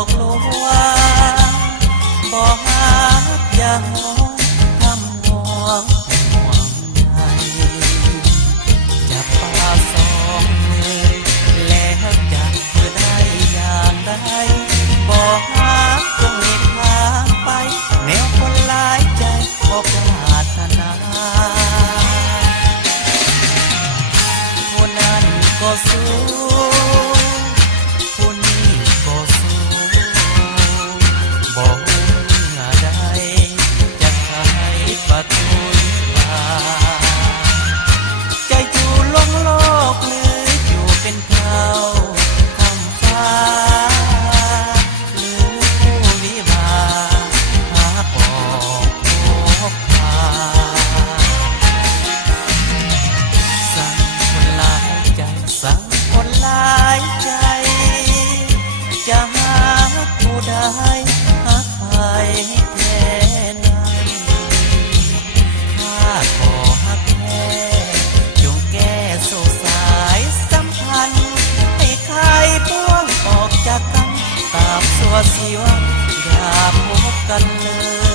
อกลวงบ่ฮักอย่าหวงทำห่วงห่วงใยจับปากสองมือแล้วจะเธอได้อย่างใดบ่ฮักจงมีทางไปแนวคนหลายใจบ่ปรารถนาผู้นั้นก็สู้ผู้นี้ก็สู้บ่ฮู้ใดจะใครปะทุนมาใจอยู่ลงโลกหรืออยู่เป็นเขาคำฟ้าหรือผู้วิวาหาบอกพบพาสั่งคนหลายใจสั่งคนหลายใจจะหาผู้ใดหักใครแท้นั้นถ้าขอหักแท้จงแก้โศกสายสัมพันธ์ให้ใครพ้วงออกจากกันตราบชั่วชีวันอย่าพบกันเลย